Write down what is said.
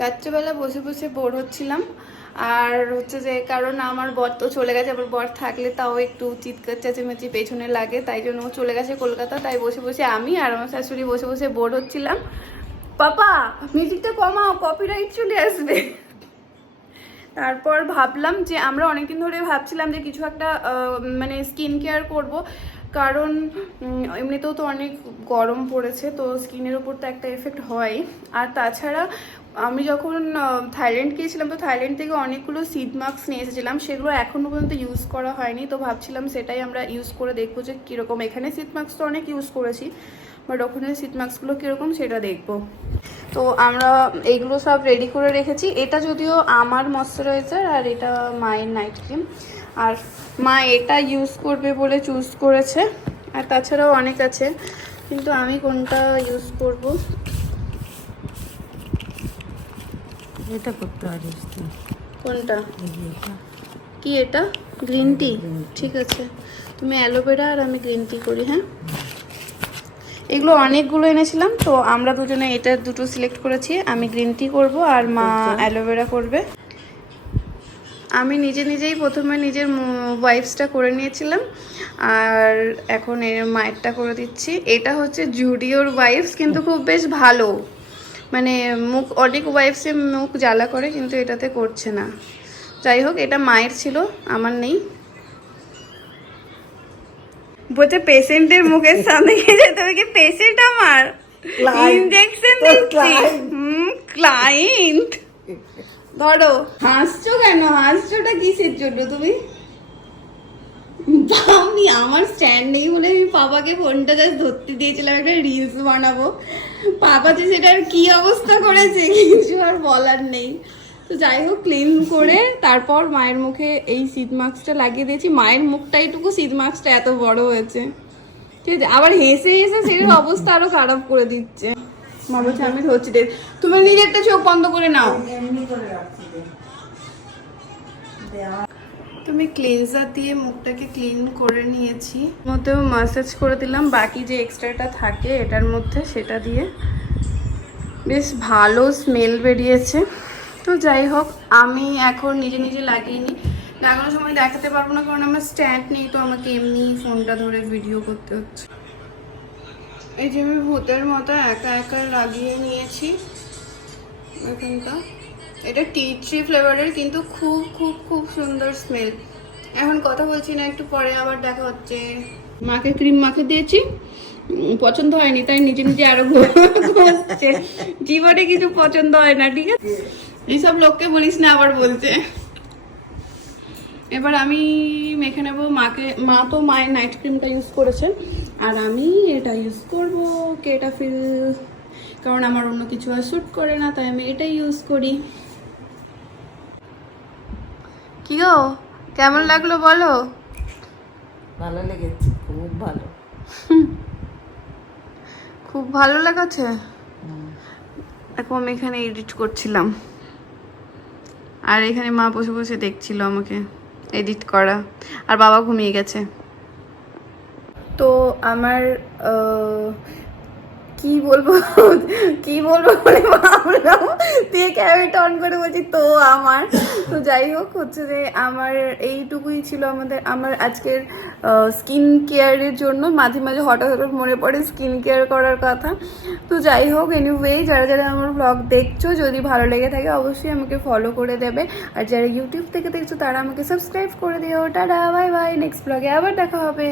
রাত্রেবেলা বসে বসে বোর হচ্ছিলাম। আর হচ্ছে যে, কারণ আমার বর তো চলে গেছে, আবার বর থাকলে তাও একটু চিৎকার চেঁচামেচি পেছনে লাগে, তাই জন্য ও চলে গেছে কলকাতা, তাই বসে বসে আমি আর আমার শাশুড়ি বসে বসে বোর হচ্ছিলাম। পাপা, মিউজিকটা কমাও কপিরাইট চলে আসবে। তারপর ভাবলাম যে, আমরা অনেকদিন ধরে ভাবছিলাম যে কিছু একটা মানে স্কিন কেয়ার করব। কারণ এমনিতেও তো অনেক গরম পড়েছে, তো স্কিনের উপর তো একটা এফেক্ট হয়। আর তাছাড়া আমি যখন থাইল্যান্ড গিয়েছিলাম, তো থাইল্যান্ড থেকে অনেকগুলো সিড মাস্ক নিয়ে এসেছিলাম। সেগুলো এখনও পর্যন্ত ইউজ করা হয়নি, তো ভাবছিলাম সেটাই আমরা ইউজ করে দেখব যে কীরকম। এখানে সিড মাস্ক তো অনেক ইউজ করেছি বাট ওখানে সিড মাস্কগুলো কীরকম সেটা দেখব। তো আমরা এইগুলো সব রেডি করে রেখেছি। এটা যদিও আমার ময়শ্চারাইজার আর এটা মায়ের নাইট ক্রিম আর মা এটা ইউজ করবে বলে চুজ করেছে, আর তাছাড়াও অনেক আছে, কিন্তু আমি কোনটা ইউজ করব? এটা করতে পারিস তুই। কোনটা। কি এটা? Green tea? ঠিক আছে। তুমি অ্যালোভেরা আর আমি গ্রিন টি করি হ্যাঁ? এগুলো অনেকগুলো এনেছিলাম তো আমরা দুজনে এটা দুটো সিলেক্ট করেছি। আমি গ্রিন টি করব আর মা অ্যালোভেরা করবে। আমি নিজে নিজেই প্রথমে নিজের ওয়াইফসটা করে নিয়েছিলাম। আর এখন এর মায়েরটা করে দিচ্ছি। এটা হচ্ছে জুডিওর ওয়াইফস কিন্তু খুব বেশ ভালো। মানে মুখ অনেক ওয়াইফসে মুখ জ্বালা করে কিন্তু এটাতে করছে না। যাই হোক এটা মায়ের ছিল আমার নেই। বলছে পেশেন্টের মুখের সামনে কি পেশেন্ট আমার. ইনজেকশন দিচ্ছি। ক্লায়েন্ট ধরো হাসছো কেন? হাসছোটা কিসের জন্য তুমি? আমি আমার স্ট্যান্ড নেই বলে আমি পাপাকে ফোনটা জাস্ট ধরতে দিয়েছিলাম একটা রিলস বানাবো। পাপা যে সেটার কি অবস্থা করেছে কিছু আর বলার নেই। তো যাই হোক ক্লিন করে তারপর মায়ের মুখে এই সিড মাস্কটা লাগিয়ে দিয়েছি। মায়ের মুখটা এইটুকু সিড মাস্কটা এত বড় হয়েছে। ঠিক আছে, আবার হেসে হেসে সেটার অবস্থা আরও খারাপ করে দিচ্ছে। আমি দেখ তুমি নিজেরটা চোখ বন্ধ করে নাও। আমার তুমি ক্লিনজার দিয়ে মুখটাকে ক্লিন করে নিয়েছি। মধ্যেও মাসাজ করে দিলাম। বাকি যে এক্সট্রাটা থাকে, এটার মধ্যে সেটা দিয়ে বেশ ভালো স্মেল বেরিয়েছে। তো যাই হোক, আমি এখন নিজে নিজে লাগিয়ে নিই। লাগানোর সময় দেখাতে পারব না, কারণ আমার স্ট্যান্ড নেই, তো আমাকে এমনি ফোনটা ধরে ভিডিও করতে হচ্ছে। এই যে আমি ভূতের মতো একা একা লাগিয়ে নিয়েছি। এখানটা। এটা টি ট্রি ফ্লেভারের কিন্তু খুব খুব খুব সুন্দর স্মেল এখন কথা বলছি না, একটু পরে আবার দেখা হচ্ছে। মাকে ক্রিম মাখে দিয়েছি। পছন্দ হয়নি, তাই নিজে নিজে আরও ঘুরছে জীবনে কিছু পছন্দ হয় না, ঠিক আছে? এইসব লোককে বলিস না, আবার বলছে। এবার আমি মেখে নেব মাকে, মা তো মায়ের নাইট ক্রিমটা ইউজ করেছে আর আমি এটা ইউজ করব কেটা ফিল কারণ আমার অন্য কিছু আর শ্যুট করে না, তাই আমি এটাই ইউজ করি। কি গো? কেমন লাগল বলো? ভালো লেগেছে খুব ভালো। খুব ভালো লেগেছে? এখন আমি এখানে এডিট করছিলাম। আর এখানে মা বসে বসে দেখছিল আমাকে এডিট করা। আর বাবা ঘুমিয়ে গেছে। তো আমার আহ, কি বলব? কি বলব বলে ভাবলাম। দিয়ে ক্যামেরাটা অন করে বলছি, তো আমার। তো যাই হোক, হচ্ছে যে আমার এইটুকুই ছিল আমাদের, আমার আজকের স্কিন কেয়ারের জন্য। মাঝে মাঝে হঠাৎ হঠাৎ মনে পড়ে স্কিন কেয়ার করার কথা। তো যাই হোক এনিওয়ে যারা যারা আমার ব্লগ দেখছ, যদি ভালো লেগে থাকে, অবশ্যই আমাকে ফলো করে দেবে। আর যারা ইউটিউব থেকে দেখছ, তারা আমাকে সাবস্ক্রাইব করে দিও। টাটা বাই বাই নেক্সট ব্লগে আবার দেখা হবে।